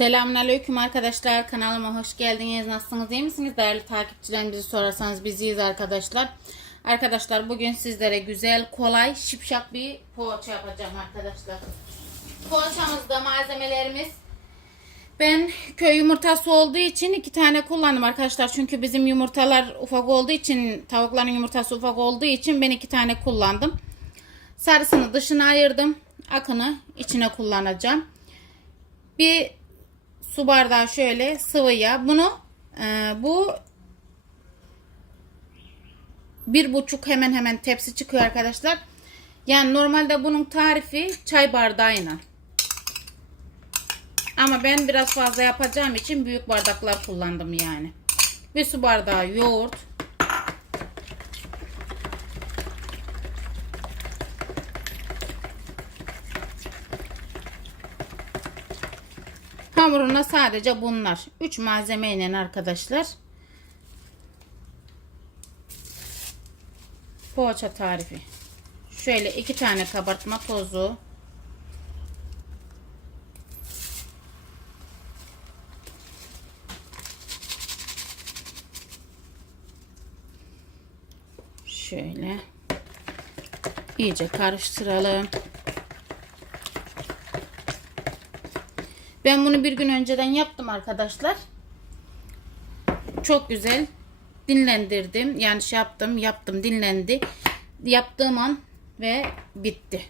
Selamünaleyküm arkadaşlar. Kanalıma hoş geldiniz. Nasılsınız? iyi misiniz? Değerli takipçilerimizi sorarsanız biziyiz arkadaşlar. Arkadaşlar bugün sizlere güzel, kolay, şipşak bir poğaça yapacağım arkadaşlar. Poğaçamızda malzemelerimiz ben köy yumurtası olduğu için iki tane kullandım arkadaşlar. Çünkü bizim yumurtalar ufak olduğu için, tavukların yumurtası ufak olduğu için ben iki tane kullandım. Sarısını dışına ayırdım. Akını içine kullanacağım. Bir su bardağı şöyle sıvı yağ. Bunu e, bu bir buçuk hemen hemen tepsi çıkıyor arkadaşlar. Yani normalde bunun tarifi çay bardağıyla. Ama ben biraz fazla yapacağım için büyük bardaklar kullandım yani. Bir su bardağı yoğurt. Hamuruna sadece bunlar. 3 malzemeyle arkadaşlar. Poğaça tarifi. Şöyle iki tane kabartma tozu. Şöyle iyice karıştıralım. Ben bunu bir gün önceden yaptım arkadaşlar. Çok güzel dinlendirdim. Yani şey yaptım, yaptım, dinlendi. Yaptığım an ve bitti.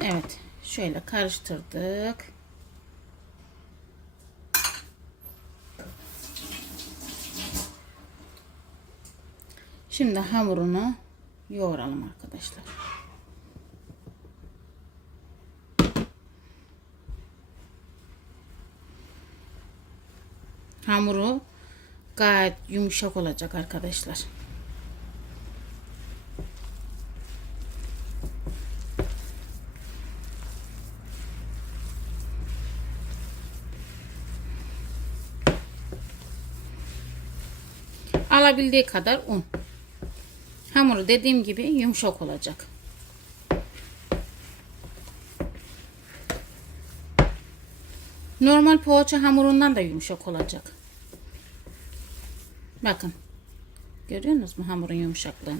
Evet, şöyle karıştırdık. Şimdi hamurunu yoğuralım arkadaşlar. Hamuru gayet yumuşak olacak arkadaşlar. Alabildiği kadar un. Hamuru dediğim gibi yumuşak olacak. Normal poğaça hamurundan da yumuşak olacak. Bakın. Görüyorsunuz mu hamurun yumuşaklığını?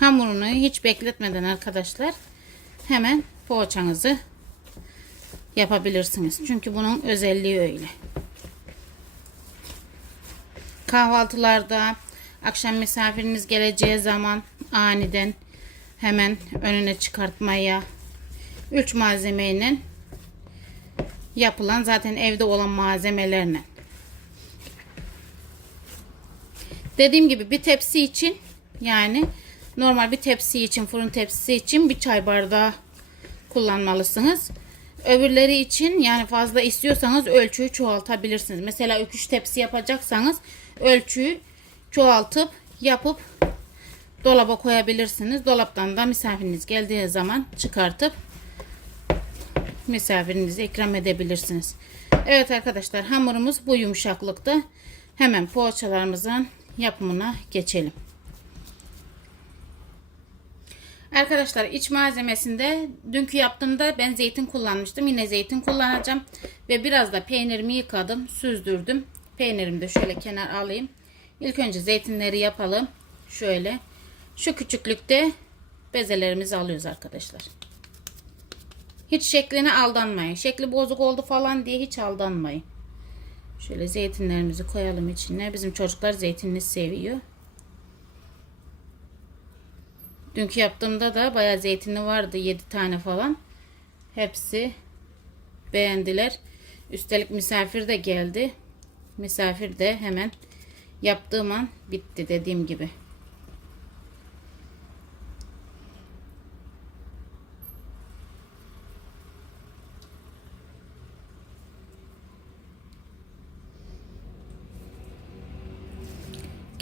Hamurunu hiç bekletmeden arkadaşlar hemen poğaçanızı yapabilirsiniz. Çünkü bunun özelliği öyle. Kahvaltılarda akşam misafiriniz geleceği zaman aniden hemen önüne çıkartmaya 3 malzemeyle yapılan zaten evde olan malzemelerle. Dediğim gibi bir tepsi için yani normal bir tepsi için fırın tepsisi için bir çay bardağı kullanmalısınız. Öbürleri için yani fazla istiyorsanız ölçüyü çoğaltabilirsiniz. Mesela 3 tepsi yapacaksanız ölçüyü çoğaltıp yapıp dolaba koyabilirsiniz. Dolaptan da misafiriniz geldiği zaman çıkartıp misafirinize ikram edebilirsiniz. Evet arkadaşlar hamurumuz bu yumuşaklıkta. Hemen poğaçalarımızın yapımına geçelim. Arkadaşlar iç malzemesinde dünkü yaptığımda ben zeytin kullanmıştım. Yine zeytin kullanacağım. Ve biraz da peynirimi yıkadım. Süzdürdüm. Peynirimi de şöyle kenar alayım. İlk önce zeytinleri yapalım. Şöyle. Şu küçüklükte bezelerimizi alıyoruz arkadaşlar. Hiç şekline aldanmayın. Şekli bozuk oldu falan diye hiç aldanmayın. Şöyle zeytinlerimizi koyalım içine. Bizim çocuklar zeytinli seviyor. Dünkü yaptığımda da bayağı zeytinli vardı. 7 tane falan. Hepsi beğendiler. Üstelik misafir de geldi. Misafir de hemen yaptığım an bitti dediğim gibi.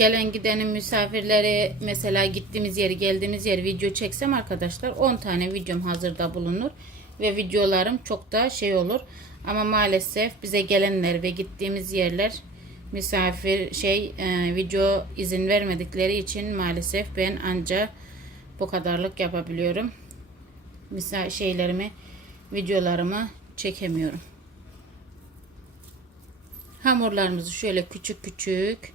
gelen gidenin misafirleri mesela gittiğimiz yeri geldiğimiz yeri video çeksem arkadaşlar 10 tane videom hazırda bulunur ve videolarım çok da şey olur ama maalesef bize gelenler ve gittiğimiz yerler misafir şey e, video izin vermedikleri için maalesef ben anca bu kadarlık yapabiliyorum. Misal şeylerimi videolarımı çekemiyorum. Hamurlarımızı şöyle küçük küçük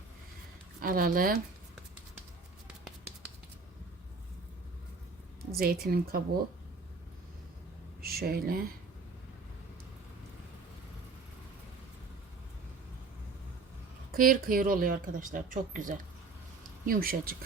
alalım. Zeytinin kabuğu. Şöyle. Kıyır kıyır oluyor arkadaşlar. Çok güzel. Yumuşacık.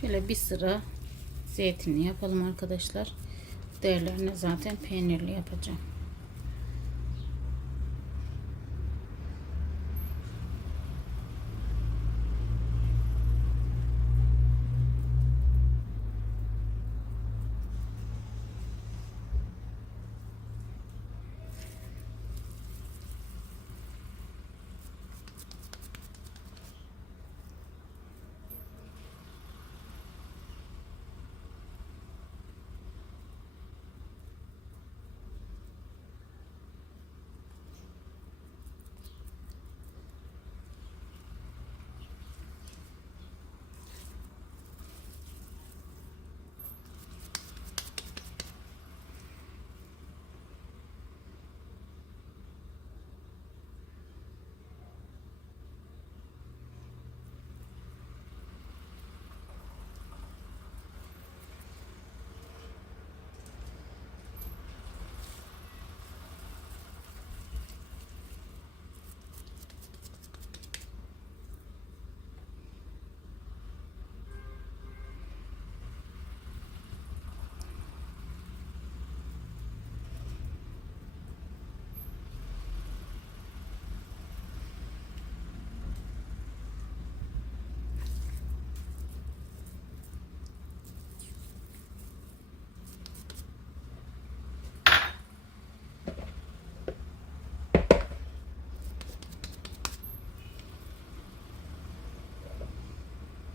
Şöyle bir sıra zeytinli yapalım arkadaşlar. Diğerlerini zaten peynirli yapacağım.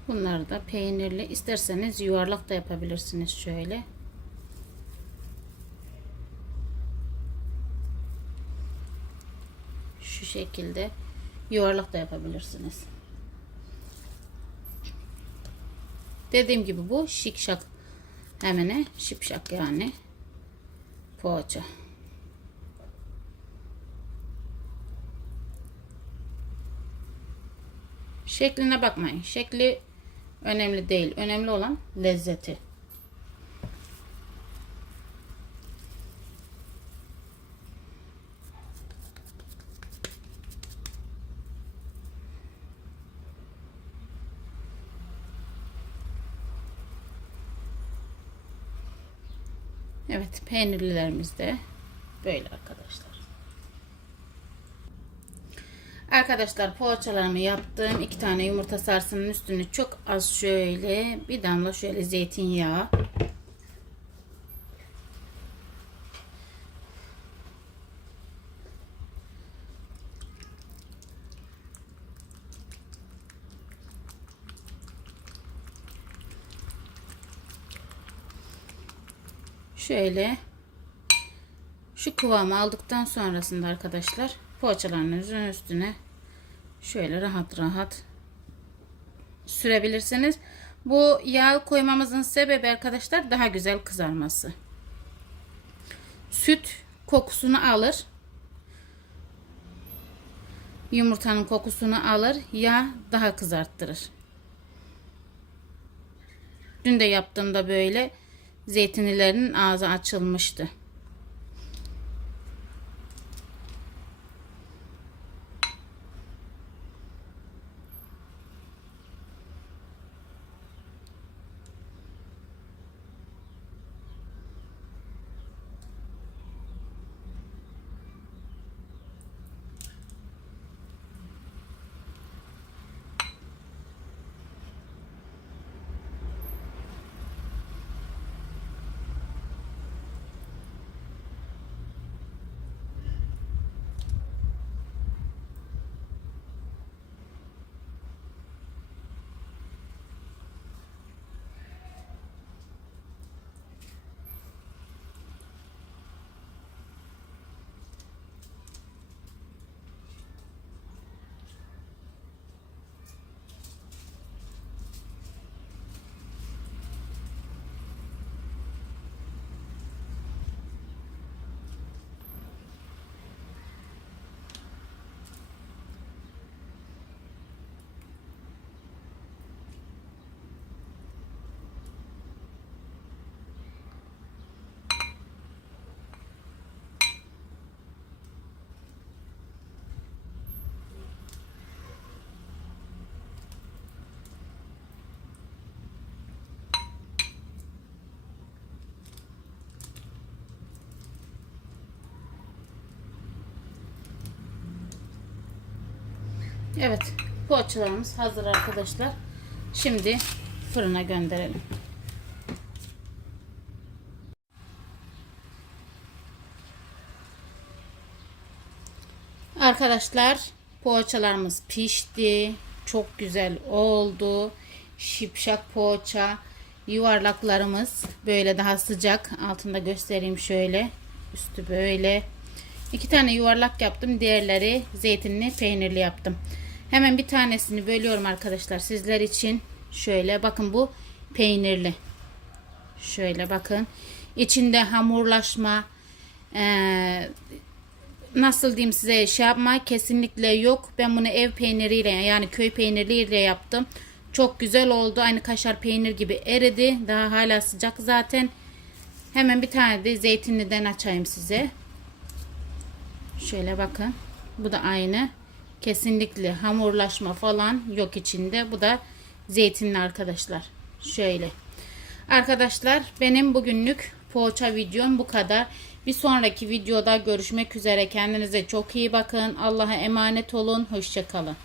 Bunları da peynirli. isterseniz yuvarlak da yapabilirsiniz şöyle. Şu şekilde yuvarlak da yapabilirsiniz. Dediğim gibi bu şikşak hemene şipşak yani poğaça. Şekline bakmayın. Şekli önemli değil. Önemli olan lezzeti. Evet peynirlilerimiz de böyle arkadaşlar. Arkadaşlar poğaçalarımı yaptım. iki tane yumurta sarsının üstüne çok az şöyle bir damla şöyle zeytinyağı. Şöyle şu kıvamı aldıktan sonrasında arkadaşlar poğaçalarınızın üstüne şöyle rahat rahat sürebilirsiniz. Bu yağ koymamızın sebebi arkadaşlar daha güzel kızarması. Süt kokusunu alır. Yumurtanın kokusunu alır. Yağ daha kızarttırır. Dün de yaptığımda böyle zeytinlilerin ağzı açılmıştı. Evet poğaçalarımız hazır arkadaşlar. Şimdi fırına gönderelim. Arkadaşlar poğaçalarımız pişti. Çok güzel oldu. Şipşak poğaça. Yuvarlaklarımız böyle daha sıcak. Altında göstereyim şöyle. Üstü böyle. İki tane yuvarlak yaptım. Diğerleri zeytinli peynirli yaptım. Hemen bir tanesini bölüyorum arkadaşlar sizler için. Şöyle bakın bu peynirli. Şöyle bakın. İçinde hamurlaşma, eee nasıl diyeyim size şey yapma kesinlikle yok. Ben bunu ev peyniriyle yani köy peyniriyle yaptım. Çok güzel oldu. Aynı kaşar peynir gibi eridi. Daha hala sıcak zaten. Hemen bir tane de zeytinliden açayım size. Şöyle bakın. Bu da aynı. Kesinlikle hamurlaşma falan yok içinde. Bu da zeytinli arkadaşlar. Şöyle. Arkadaşlar benim bugünlük poğaça videom bu kadar. Bir sonraki videoda görüşmek üzere. Kendinize çok iyi bakın. Allah'a emanet olun. Hoşçakalın.